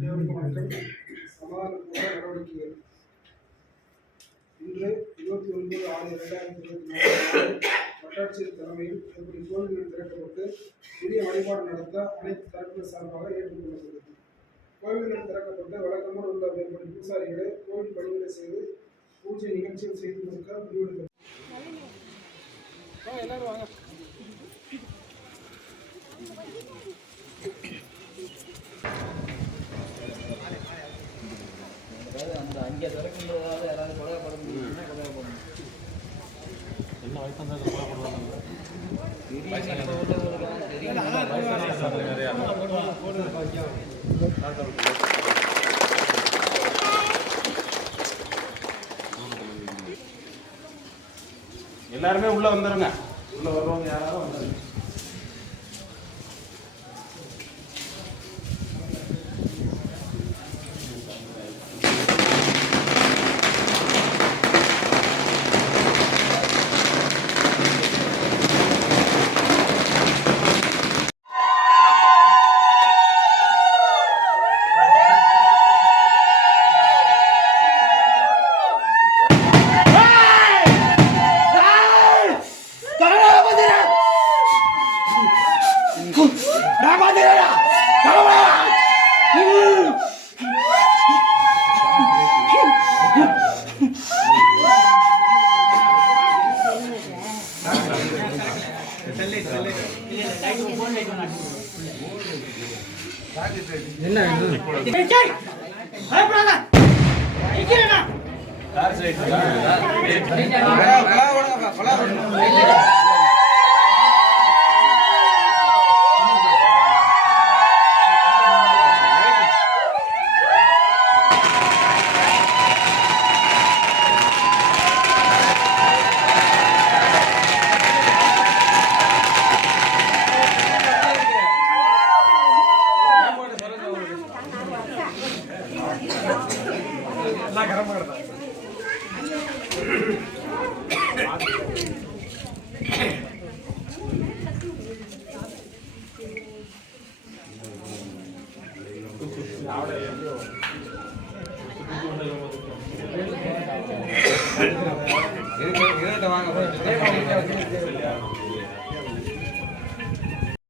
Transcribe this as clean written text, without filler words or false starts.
அனைவருக்கும் வணக்கம். சமாதான நடவடிக்கைகள் இன்று 29/6/2024 வட்டாட்சியர் தலைமையில் இப்படி கோவில்கள் திறக்கப்பட்டு உரிய வழிபாடு நடத்த அனைத்து தரப்பினர் சார்பாக ஏற்றுக்கொள்ளப்பட்டது. கோவில்கள் திறக்கப்பட்டு வழக்கமாக உள்ள மேற்படி பூசாரிகளை கோவில் பணிகளை செய்து பூஜை நிகழ்ச்சிகள் செய்து கொடுக்க முடிவெடுக்கப்பட்டது. எல்லாரும் வாங்க. அந்த அங்கே திறக்கின்றதால யாராவது கொலைப்பட முடியும்னா கொலைப்படணும். என்ன வயசு வந்தால் கொலைப்படுவாங்க. எல்லாருமே உள்ள வந்துருங்க. உள்ள வர்றவங்க யாராவது வந்துருங்க. வாங்க